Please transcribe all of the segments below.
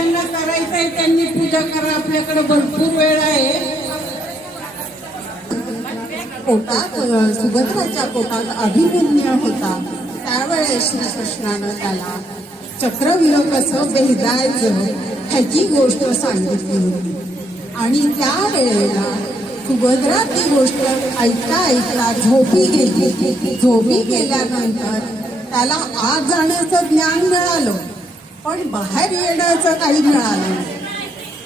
ज्यांना करायचं आहे त्यांनी पूजा करा. आपल्याकडे भरपूर वेळ आहे. पोटात सुभद्राच्या पोटात अभिमन्य होता. त्यावेळेस श्रीकृष्णानं त्याला चक्रव्यूह कसं भेदायचं ह्याची गोष्ट सांगितली होती. आणि त्यावेळेला सुभद्रा ती गोष्ट ऐकता ऐकता झोपी गेली. झोपी गेल्यानंतर त्याला आत जाण्याचं ज्ञान मिळालं. पण बाहेर येण्याचं काही मिळालं नाही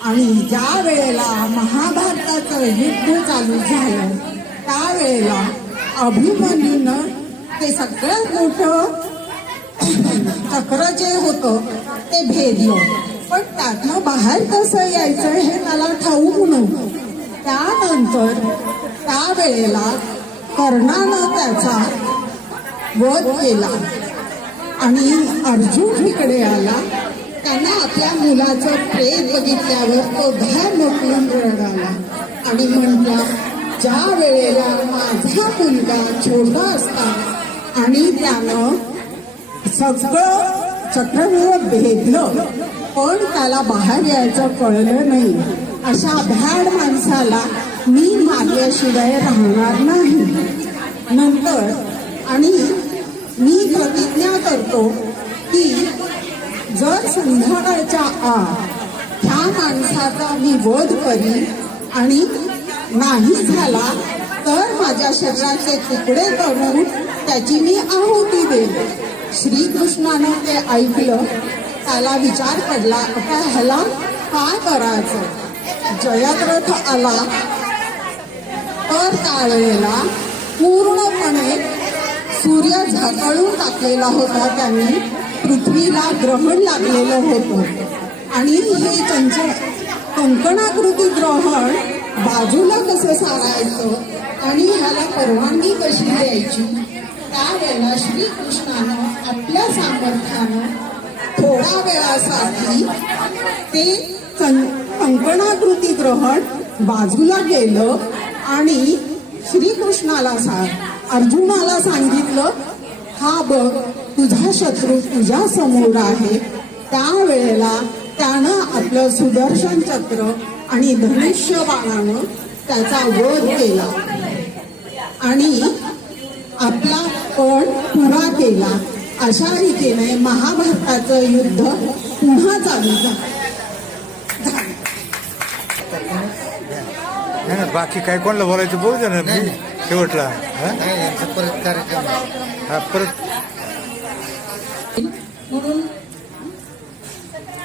आणि ज्या वेळेला महाभारताचं युद्ध चालू झालं त्यावेळेला अभिमन्यूनं ते सगळ्यात मोठं चक्र जे होतं ते भेदलं पण त्यातनं बाहेर कसं यायचं हे मला ठाऊक नव्हतं. त्यानंतर त्यावेळेला कर्णानं त्याचा वध केला. आणि अर्जुन इकडे आला. त्यांना आपल्या मुलाचं प्रेत बघितल्यावर तो धार मोकळून रडाला आणि म्हटला ज्या वेळेला माझा मुलगा छोटा असता आणि त्यानं सगळं चक्रव्यूह भेदलं पण त्याला बाहेर यायचं कळलं नाही अशा भ्याड माणसाला मी मारल्याशिवाय राहणार नाही. नंतर आणि प्रतिज्ञा की जर संध्याकाळच्या आत ह्या माणसाचा मी वध करी आणि नाही झाला तर माझ्या शरीराचे तुकडे करून त्याची मी आहुती देईल श्रीकृष्णानं ते ऐकलं. त्याला विचार पडला आता ह्याला काय करायचं? जयद्रथ आला तर त्यावेळेला पूर्णपणे सूर्य झाकाळून टाकलेला होता त्यांनी. पृथ्वीला ग्रहण लागलेलं होतं. आणि हे चंचल कंकणाकृती ग्रहण बाजूला कसं सारायचं आणि ह्याला परवानगी कशी द्यायची त्यावेळेला श्रीकृष्णानं आपल्या सामर्थ्यानं थोडा वेळासाठी ते कं- कंकणाकृती ग्रहण बाजूला गेलं आणि श्रीकृष्णाला सांग अर्जुनाला सांगितलं हा बघ तुझा शत्रू तुझ्या समोर आहे. त्यावेळेला त्यानं आपलं सुदर्शन चक्र आणि धनुष्य बाणानं त्याचा वध केला. आणि आपला पण पुरा केला. अशा रीतीने महाभारताचं युद्ध पुन्हा चालू झालं. बाकी काय कोणाला बोलायचं? बोलू ना मी शेवटला हा? नाही यांचा परत कार्यक्रम आहे. हा परत म्हणून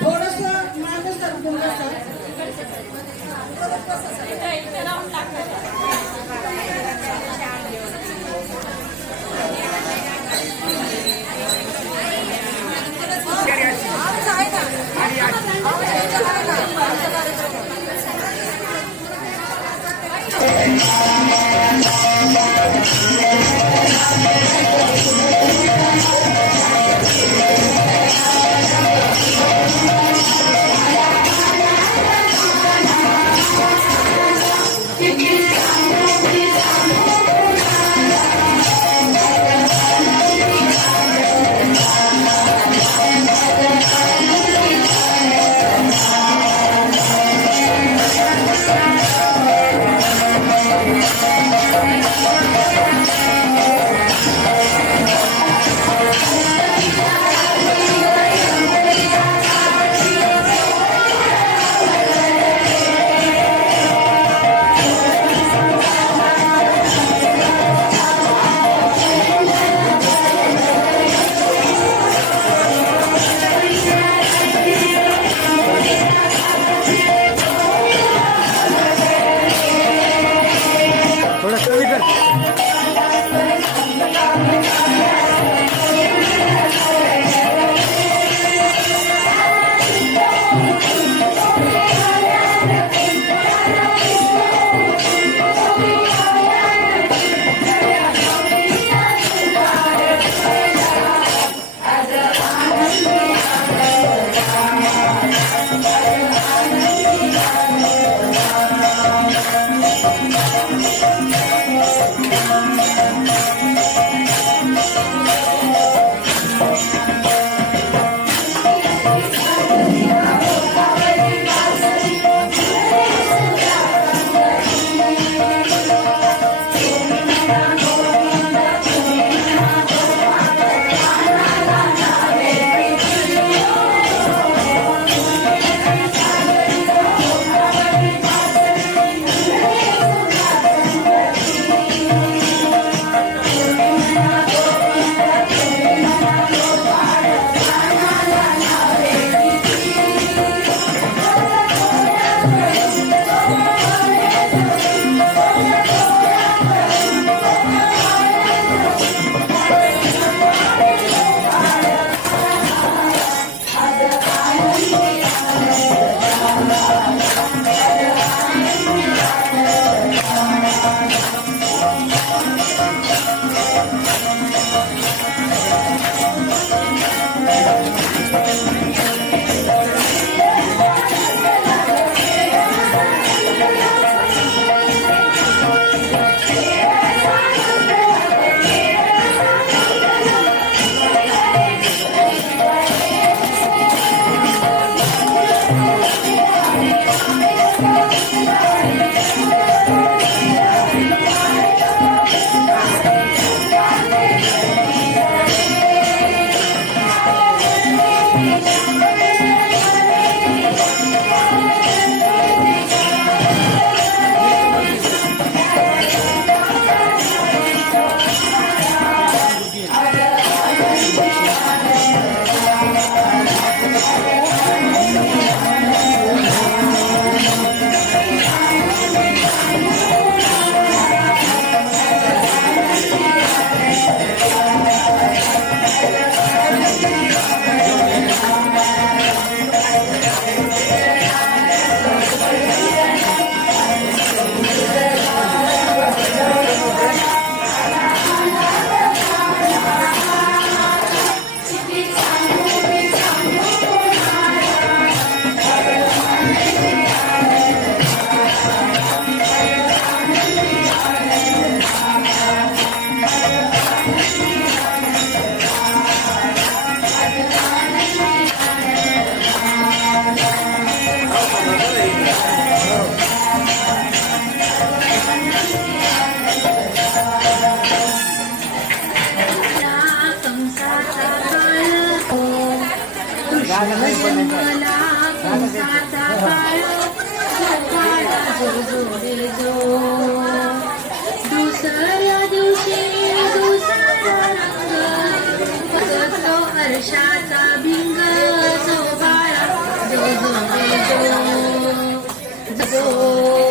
थोडस मागे सरकून बसा. Thank you. Amém. Yeah. दुसऱ्या दिवशी दुसरा रंग हर्षाचा भिंग जो बाळा जो जो जो